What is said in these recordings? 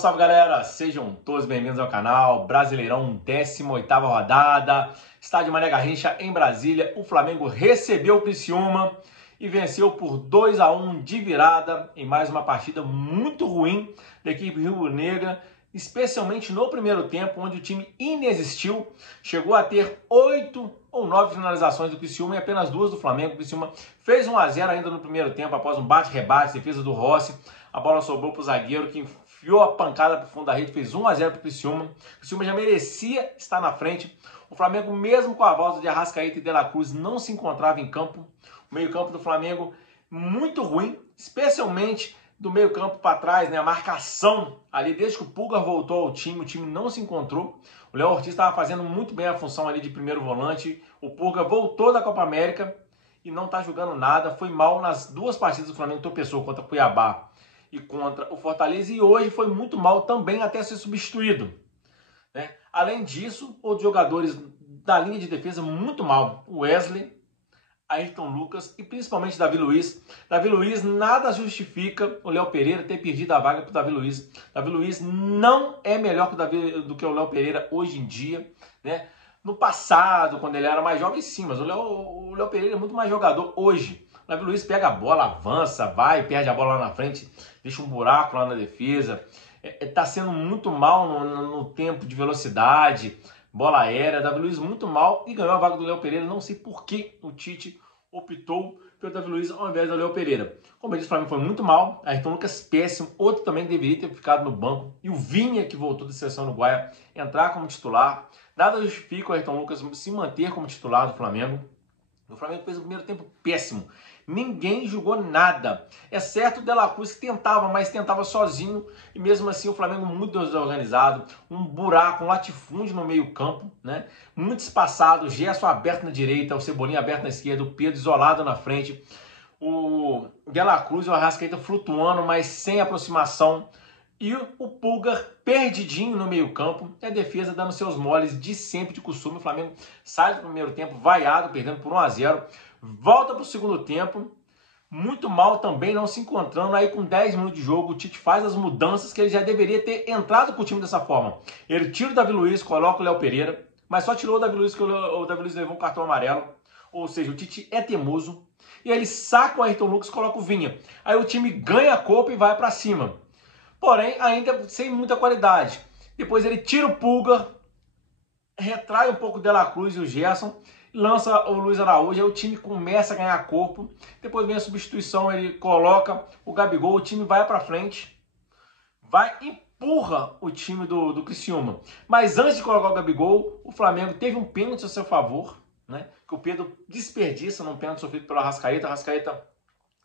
salve galera, sejam todos bem-vindos ao canal. Brasileirão, 18ª rodada, estádio Mané Garrincha em Brasília. O Flamengo recebeu o Criciúma e venceu por 2-1 de virada em mais uma partida muito ruim da equipe rubro-negra, especialmente no primeiro tempo, onde o time inexistiu, chegou a ter 8 ou 9 finalizações do Criciúma e apenas 2 do Flamengo. O Criciúma fez 1-0 ainda no primeiro tempo, após um bate-rebate, defesa do Rossi. A bola sobrou para o zagueiro, que enfiou a pancada para o fundo da rede, fez 1-0 para o Criciúma. O Criciúma já merecia estar na frente. O Flamengo, mesmo com a volta de Arrascaeta e De La Cruz, não se encontrava em campo. O meio-campo do Flamengo muito ruim, especialmente do meio-campo para trás, né? A marcação ali, desde que o Pulgar voltou ao time, o time não se encontrou. O Léo Ortiz estava fazendo muito bem a função ali de primeiro volante. O Pulgar voltou da Copa América e não está jogando nada. Foi mal nas duas partidas do Flamengo, tropeçou contra o Cuiabá e contra o Fortaleza, e hoje foi muito mal também até ser substituído, né? Além disso, outros jogadores da linha de defesa muito mal. O Wesley, Ayrton Lucas e principalmente Davi Luiz. Davi Luiz, nada justifica o Léo Pereira ter perdido a vaga para o Davi Luiz. Davi Luiz não é melhor do que o Léo Pereira hoje em dia, né? No passado, quando ele era mais jovem, sim, mas o Léo Pereira é muito mais jogador hoje. O Davi Luiz pega a bola, avança, vai, perde a bola lá na frente, deixa um buraco lá na defesa. Tá sendo muito mal no tempo de velocidade, bola aérea. Davi Luiz muito mal e ganhou a vaga do Léo Pereira. Não sei por que o Tite optou pelo Davi Luiz ao invés do Léo Pereira. Como eu disse, para mim foi muito mal. Ayrton Lucas péssimo, outro também deveria ter ficado no banco. E o Vinha, que voltou da seleção uruguaia, entrar como titular. Nada justifica o Ayrton Lucas se manter como titular do Flamengo. O Flamengo fez o primeiro tempo péssimo. Ninguém jogou nada, exceto o De La Cruz, que tentava, mas tentava sozinho. E mesmo assim o Flamengo muito desorganizado. Um buraco, um latifúndio no meio campo, né? Muito espaçado, o Gerson aberto na direita, o Cebolinha aberto na esquerda, o Pedro isolado na frente. O De La Cruz e o Arrascaeta flutuando, mas sem aproximação. E o Pulgar perdidinho no meio campo, e a defesa dando seus moles de sempre, de costume. O Flamengo sai do primeiro tempo vaiado, perdendo por 1-0. Volta para o segundo tempo, muito mal também, não se encontrando. Aí com 10 minutos de jogo, o Tite faz as mudanças que ele já deveria ter entrado com o time dessa forma. Ele tira o Davi Luiz, coloca o Léo Pereira, mas só tirou o Davi Luiz, que o Davi Luiz levou um cartão amarelo. Ou seja, o Tite é teimoso. E aí ele saca o Ayrton Lucas e coloca o Vinha. Aí o time ganha a Copa e vai para cima. Porém, ainda sem muita qualidade. Depois ele tira o Pulgar, retrai um pouco o De La Cruz e o Gerson, lança o Luiz Araújo, aí o time começa a ganhar corpo. Depois vem a substituição, ele coloca o Gabigol, o time vai para frente, empurra o time do Criciúma. Mas antes de colocar o Gabigol, o Flamengo teve um pênalti a seu favor, né? Que o Pedro desperdiça num pênalti sofrido pelo Arrascaeta. O Arrascaeta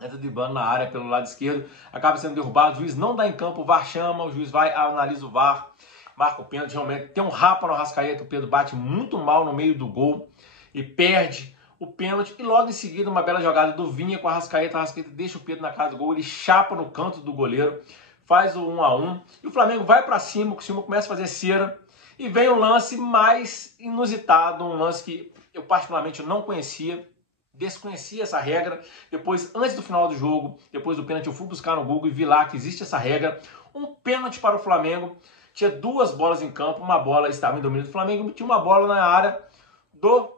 entra driblando na área pelo lado esquerdo, acaba sendo derrubado, o juiz não dá em campo, o VAR chama, o juiz vai, analisa o VAR, marca o pênalti. Realmente tem um rapa no Arrascaeta, o Pedro bate muito mal no meio do gol e perde o pênalti. E logo em seguida uma bela jogada do Vinha com o Arrascaeta deixa o Pedro na cara do gol, ele chapa no canto do goleiro, faz o 1-1, e o Flamengo vai para cima, o Criciúma começa a fazer cera, e vem um lance mais inusitado, um lance que eu particularmente não conhecia, desconhecia essa regra. Depois, antes do final do jogo, depois do pênalti, eu fui buscar no Google e vi lá que existe essa regra. Um pênalti para o Flamengo, tinha duas bolas em campo, uma bola estava em domínio do Flamengo e tinha uma bola na área do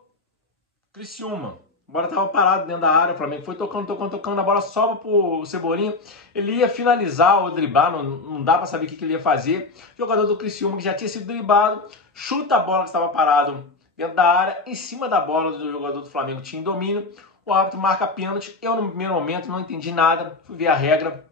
Criciúma. A bola estava parada dentro da área, o Flamengo foi tocando, a bola sobra para o Cebolinha. Ele ia finalizar ou driblar, não dá para saber o que ele ia fazer. O jogador do Criciúma, que já tinha sido driblado, chuta a bola que estava parado dentro da área, em cima da bola do jogador do Flamengo, tinha domínio. O árbitro marca pênalti. Eu, no primeiro momento, não entendi nada. Fui ver a regra.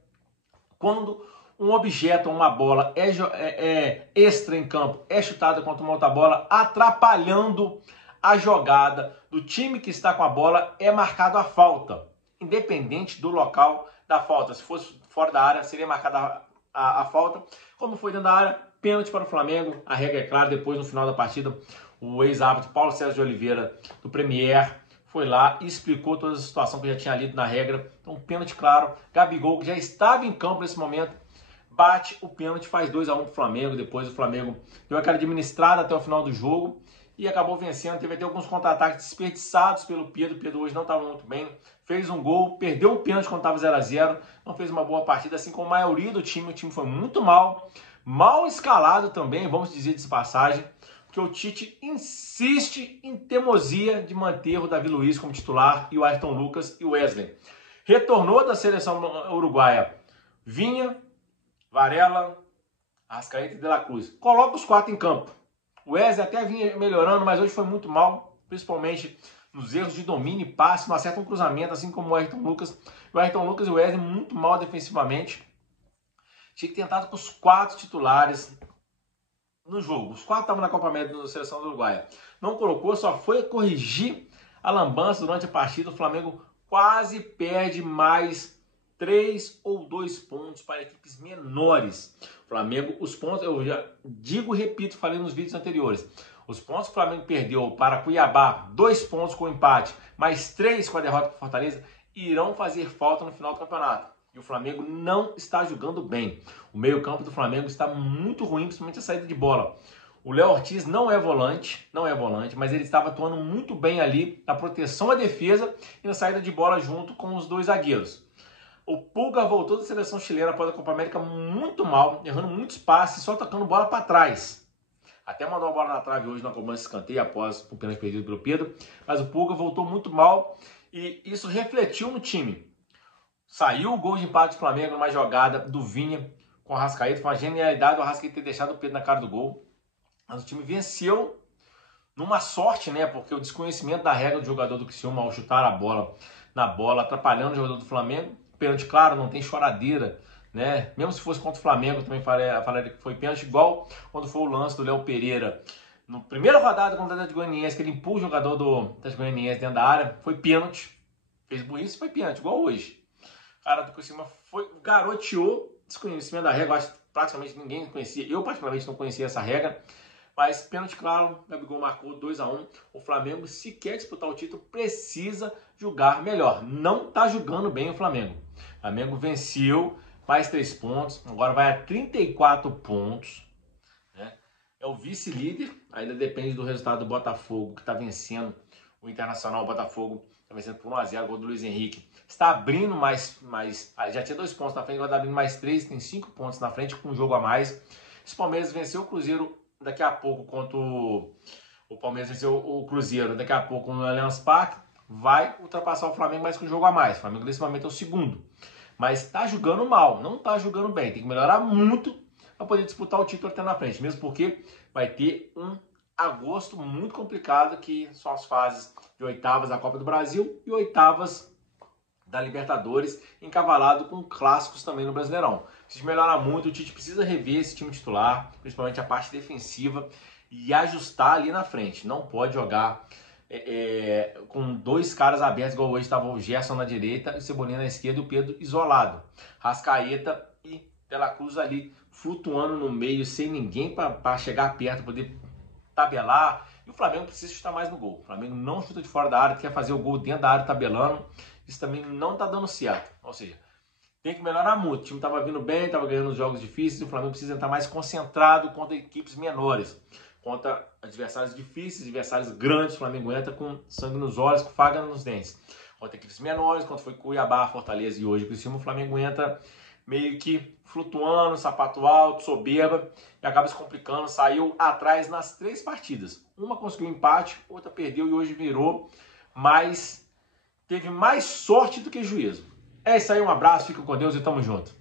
Quando um objeto, uma bola é extra em campo, é chutada contra uma outra bola, atrapalhando a jogada do time que está com a bola, é marcado a falta, independente do local da falta. Se fosse fora da área, seria marcada a falta. Como foi dentro da área, pênalti para o Flamengo. A regra é clara. Depois, no final da partida, o ex-árbitro Paulo César de Oliveira, do Premier, foi lá e explicou toda a situação que eu já tinha lido na regra. Então, pênalti claro. Gabigol, que já estava em campo nesse momento, bate o pênalti, faz 2-1 para o Flamengo. Depois o Flamengo deu aquela administrada até o final do jogo e acabou vencendo. Teve até alguns contra-ataques desperdiçados pelo Pedro. O Pedro hoje não estava muito bem. Fez um gol, perdeu um pênalti quando estava 0-0. Não fez uma boa partida, assim como a maioria do time. O time foi muito mal. Mal escalado também, vamos dizer de passagem, porque o Tite insiste em teimosia de manter o Davi Luiz como titular e o Ayrton Lucas e o Wesley. Retornou da seleção uruguaia Vinha, Varela, Arrascaeta e De La Cruz. Coloca os 4 em campo. O Wesley até vinha melhorando, mas hoje foi muito mal, principalmente nos erros de domínio e passe, não acerta um cruzamento, assim como o Ayrton Lucas. O Ayrton Lucas e o Wesley muito mal defensivamente. Tinha que ter tentado com os 4 titulares no jogo. Os 4 estavam na Copa América da seleção do Uruguai. Não colocou, só foi corrigir a lambança durante a partida. O Flamengo quase perde mais 3 ou 2 pontos para equipes menores. O Flamengo, os pontos, eu já digo e repito, falei nos vídeos anteriores. Os pontos que o Flamengo perdeu para Cuiabá, 2 pontos com o empate, mais 3 com a derrota para Fortaleza, irão fazer falta no final do campeonato. E o Flamengo não está jogando bem. O meio-campo do Flamengo está muito ruim, principalmente a saída de bola. O Léo Ortiz não é volante, mas ele estava atuando muito bem ali na proteção à defesa e na saída de bola junto com os 2 zagueiros. O Pulga voltou da seleção chilena após a Copa América muito mal, errando muitos passes, só tocando bola para trás. Até mandou uma bola na trave hoje na cobrança de escanteio após o pênalti perdido pelo Pedro, mas o Pulga voltou muito mal e isso refletiu no time. Saiu o gol de empate do Flamengo numa jogada do Vinha com o Arrascaeta. Foi uma genialidade o Arrascaeta ter deixado o Pedro na cara do gol. Mas o time venceu numa sorte, né? Porque o desconhecimento da regra do jogador do Criciúma ao chutar a bola na bola, atrapalhando o jogador do Flamengo. Pênalti, claro, não tem choradeira, né? Mesmo se fosse contra o Flamengo, também falaria que foi pênalti, igual quando foi o lance do Léo Pereira. No primeira rodada contra o Atlético Goianiense, que ele empurra o jogador do Atlético Goianiense dentro da área, foi pênalti. Fez burrice, foi pênalti, igual hoje. O cara do Criciúma foi, garoteou, desconhecimento da regra, acho que praticamente ninguém conhecia, eu particularmente não conhecia essa regra, mas pênalti claro, o Gabigol marcou 2-1, o Flamengo, se quer disputar o título, precisa jogar melhor, não está jogando bem o Flamengo. O Flamengo venceu, mais 3 pontos, agora vai a 34 pontos, né? É o vice-líder, ainda depende do resultado do Botafogo, que está vencendo o Internacional. O Botafogo está vencendo por 1-0, gol do Luiz Henrique. Está abrindo mais, já tinha 2 pontos na frente, agora está abrindo mais 3, tem 5 pontos na frente com um jogo a mais. Se o Palmeiras venceu o Cruzeiro daqui a pouco, contra o Palmeiras venceu o Cruzeiro daqui a pouco no Allianz Parque, vai ultrapassar o Flamengo, mas com um jogo a mais. O Flamengo nesse momento é o segundo. Mas está jogando mal, não está jogando bem. Tem que melhorar muito para poder disputar o título até na frente. Mesmo porque vai ter um agosto muito complicado, que são as fases de oitavas da Copa do Brasil e oitavas da Libertadores, encavalado com clássicos também no Brasileirão. Precisa melhorar muito, o Tite precisa rever esse time titular, principalmente a parte defensiva, e ajustar ali na frente. Não pode jogar com 2 caras abertos, igual hoje estava o Gerson na direita, o Cebolinha na esquerda e o Pedro isolado. Arrascaeta e De La Cruz ali flutuando no meio, sem ninguém para chegar perto, poder tabelar. E o Flamengo precisa chutar mais no gol. O Flamengo não chuta de fora da área, quer fazer o gol dentro da área tabelando. Isso também não está dando certo. Ou seja, tem que melhorar muito. O time estava vindo bem, estava ganhando os jogos difíceis. E o Flamengo precisa estar mais concentrado contra equipes menores, contra adversários difíceis, adversários grandes. O Flamengo entra com sangue nos olhos, com faca nos dentes. Contra equipes menores, quando foi Cuiabá, Fortaleza e hoje Criciúma, o Flamengo entra meio que flutuando, sapato alto, soberba, e acaba se complicando. Saiu atrás nas 3 partidas. Uma conseguiu empate, outra perdeu e hoje virou, mas teve mais sorte do que juízo. É isso aí, um abraço, fica com Deus e tamo junto.